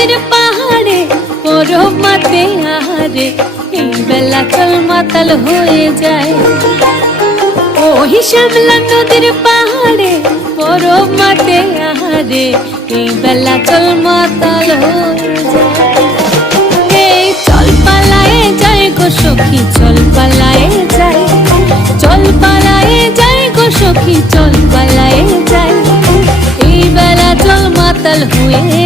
নদীর পাহাড়ে বরফ মাতে আহারে, এই বেলা চল মাতাল হয়ে যায়। ওই শ্যামলা নদীর পাহাড়ে বরফ মাতে আহারে, এই বেলা চল মাতাল হয়ে যায়। এই চল পালায়ে যাই গো সখী, চল পালায়ে যাই, চল পালায়ে যাই গো সখী, চল পালায়ে যাই, এই বেলা চল মাতাল হয়ে